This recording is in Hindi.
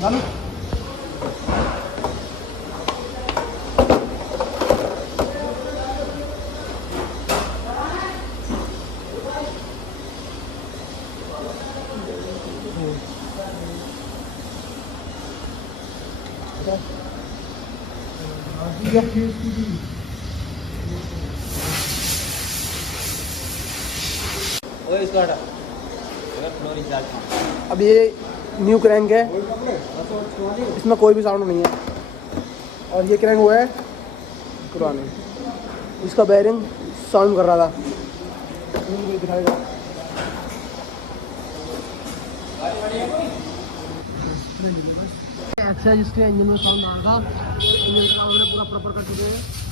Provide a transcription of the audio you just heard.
डालो। अब ये न्यू क्रैंक है, इसमें कोई भी साउंड नहीं है। और ये क्रैंक हुआ है पुराने, इसका बैरिंग साउंड कर रहा था। दिखाएगा एक्सरसाइज, इसके इंजन में साउंड आ रहा था। इंजन का पूरा प्रॉपर कर चुके हैं।